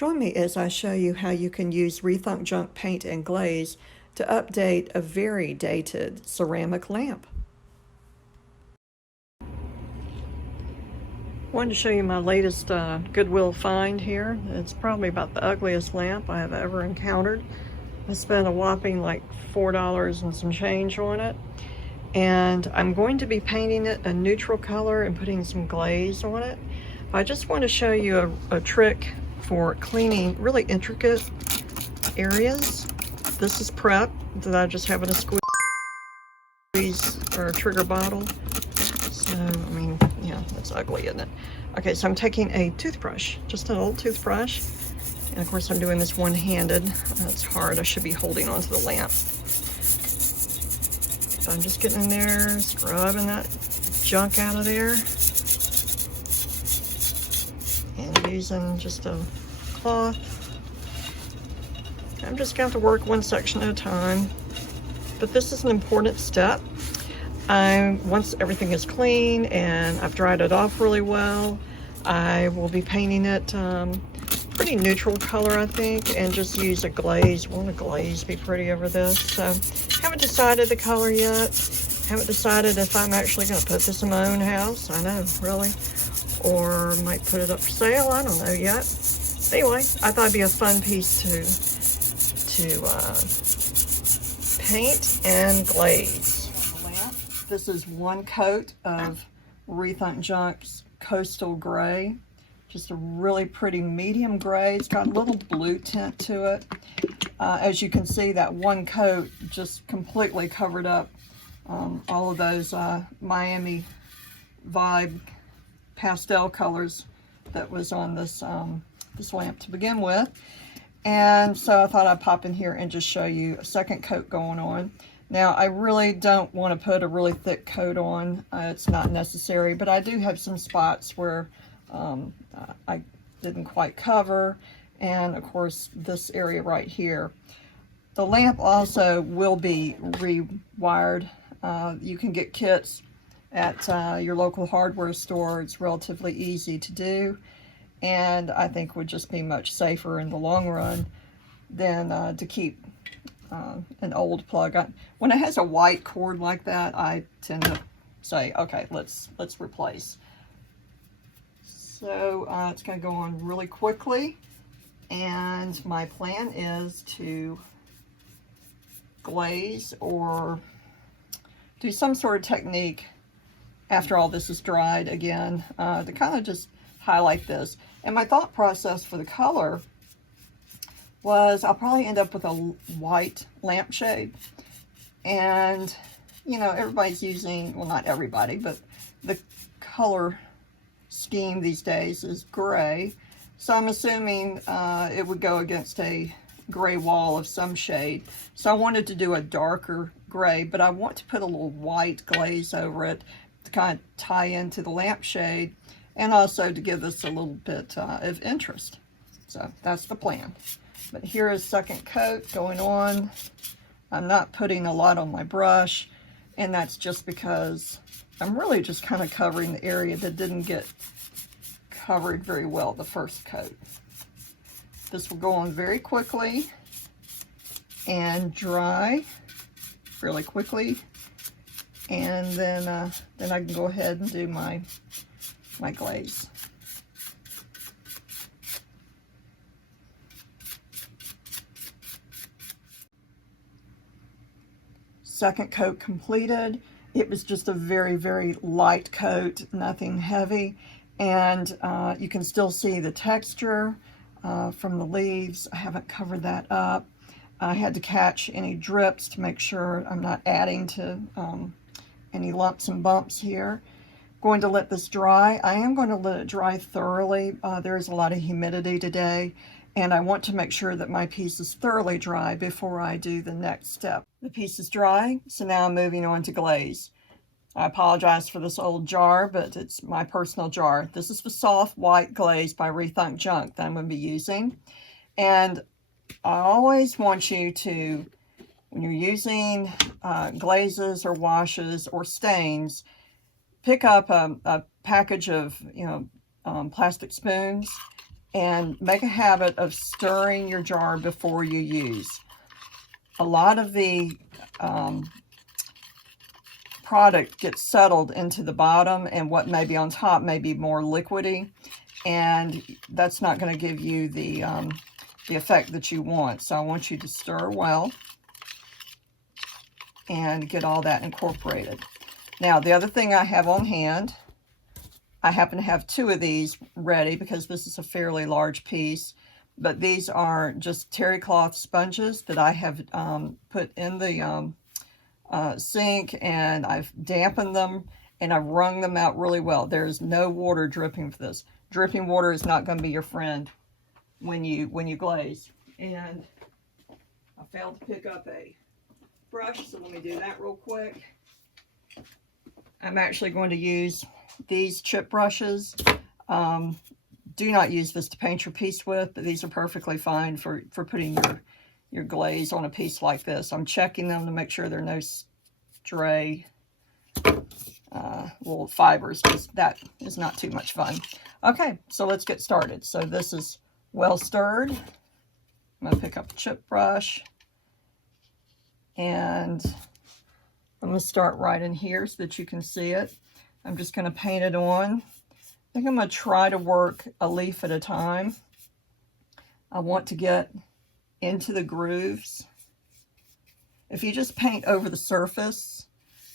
Join me as I show you how you can use Rethunk Junk paint and glaze to update a very dated ceramic lamp. Wanted to show you my latest Goodwill find here. It's probably about the ugliest lamp I have ever encountered. I spent a whopping like $4 and some change on it. And I'm going to be painting it a neutral color and putting some glaze on it. I just want to show you a trick for cleaning really intricate areas. This is prep that I just have in a squeeze or a trigger bottle. So, I mean, yeah, that's ugly, isn't it? Okay, so I'm taking a toothbrush, just an old toothbrush. And of course I'm doing this one-handed. That's hard, I should be holding onto the lamp. So I'm just getting in there, scrubbing that junk out of there. And using just a cloth. I'm just going to have to work one section at a time. But this is an important step. Once everything is clean and I've dried it off really well, I will be painting it pretty neutral color, I think, and just use a glaze. Won't a glaze be pretty over this? So, haven't decided the color yet. Haven't decided if I'm actually going to put this in my own house. I know, really. Or might put it up for sale. I don't know yet. Anyway, I thought it'd be a fun piece to paint and glaze. This is one coat of Rethunk Junk's Coastal Gray. Just a really pretty medium gray. It's got a little blue tint to it. As you can see, that one coat just completely covered up all of those Miami vibe pastel colors that was on this, this lamp to begin with. And so I thought I'd pop in here and just show you a second coat going on. Now, I really don't want to put a really thick coat on. It's not necessary, but I do have some spots where I didn't quite cover. And of course, this area right here. The lamp also will be rewired. You can get kits at your local hardware store. It's relatively easy to do. And I think would just be much safer in the long run than to keep an old plug. When it has a white cord like that, I tend to say, okay, let's replace. So it's going to go on really quickly, and my plan is to glaze or do some sort of technique after all this is dried again to kind of just highlight this. And my thought process for the color was I'll probably end up with a white lampshade. And, you know, everybody's using, well, not everybody, but the color scheme these days is gray. So I'm assuming it would go against a gray wall of some shade. So I wanted to do a darker gray, but I want to put a little white glaze over it to kind of tie into the lampshade and also to give this a little bit of interest. So that's the plan. But here is second coat going on. I'm not putting a lot on my brush, and that's just because I'm really just kind of covering the area that didn't get covered very well the first coat. This will go on very quickly and dry really quickly, and then I can go ahead and do my glaze. Second coat completed. It was just a very, very light coat, nothing heavy. And you can still see the texture from the leaves. I haven't covered that up. I had to catch any drips to make sure I'm not adding to any lumps and bumps here. Going to let this dry. I am going to let it dry thoroughly. There is a lot of humidity today, and I want to make sure that my piece is thoroughly dry before I do the next step. The piece is dry, so now I'm moving on to glaze. I apologize for this old jar, but it's my personal jar. This is the soft white glaze by Rethunk Junk that I'm going to be using. And I always want you to, when you're using glazes or washes or stains, pick up a package of plastic spoons And make a habit of stirring your jar before you use. A lot of the product gets settled into the bottom, and what may be on top may be more liquidy, and that's not going to give you the effect that you want. So I want you to stir well and get all that incorporated. Now, the other thing I have on hand, I happen to have 2 of these ready because this is a fairly large piece, but these are just terry cloth sponges that I have put in the sink, and I've dampened them and I've wrung them out really well. There's no water dripping for this. Dripping water is not going to be your friend when you glaze. And I failed to pick up a brush, so let me do that real quick. I'm actually going to use these chip brushes. Do not use this to paint your piece with, but these are perfectly fine for putting your glaze on a piece like this. I'm checking them to make sure there are no stray little fibers, because that is not too much fun. Okay, so let's get started. So this is well stirred. I'm going to pick up a chip brush, and I'm going to start right in here so that you can see it. I'm just going to paint it on. I think I'm going to try to work a leaf at a time. I want to get into the grooves. If you just paint over the surface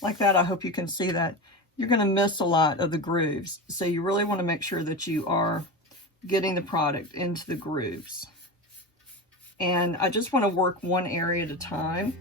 like that, I hope you can see that, you're going to miss a lot of the grooves. So you really want to make sure that you are getting the product into the grooves. And I just want to work one area at a time.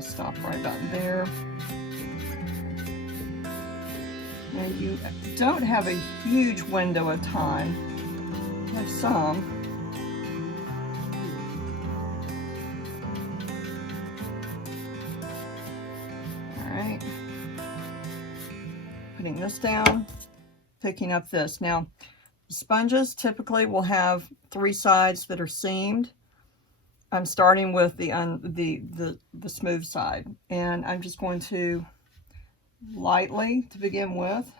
Stop right about there. Now you don't have a huge window of time. You have some. All right. Putting this down, picking up this. Now, sponges typically will have 3 sides that are seamed. I'm starting with the smooth side, and I'm just going to lightly, to begin with,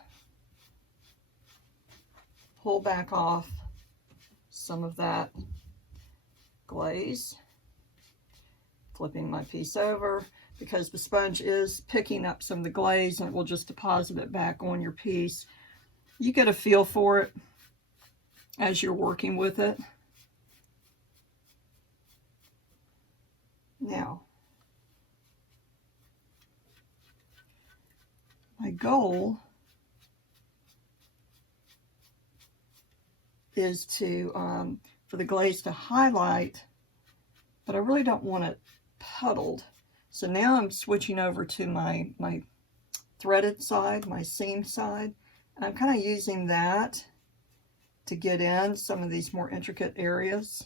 pull back off some of that glaze, flipping my piece over, because the sponge is picking up some of the glaze and it will just deposit it back on your piece. You get a feel for it as you're working with it. Now, my goal is to, for the glaze to highlight, but I really don't want it puddled. So now I'm switching over to my threaded side, my seam side. And I'm kind of using that to get in some of these more intricate areas.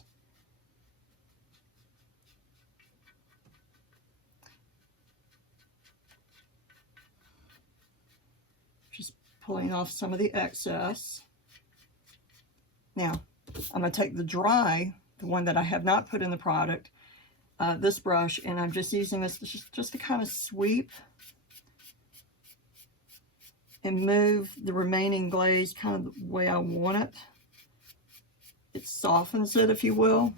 Pulling off some of the excess. Now, I'm going to take the dry, the one that I have not put in the product, this brush, and I'm just using this just to kind of sweep and move the remaining glaze kind of the way I want it. It softens it, if you will.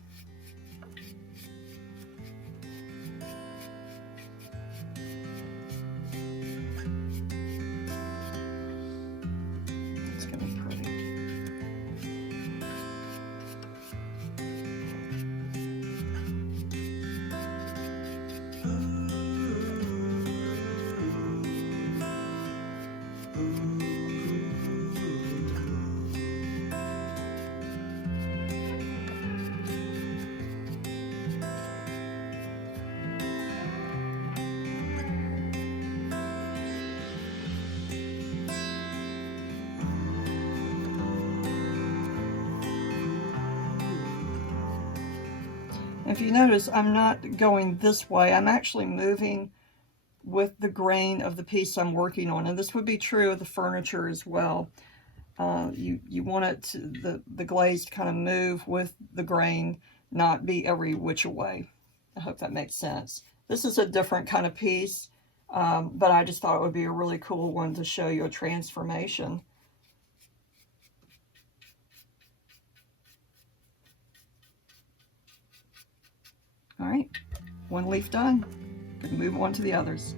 If you notice, I'm not going this way. I'm actually moving with the grain of the piece I'm working on, and this would be true of the furniture as well. You want it to, the glaze to kind of move with the grain, not be every which way. I hope that makes sense. This is a different kind of piece, but I just thought it would be a really cool one to show you a transformation. All right, one leaf done. We can move on to the others.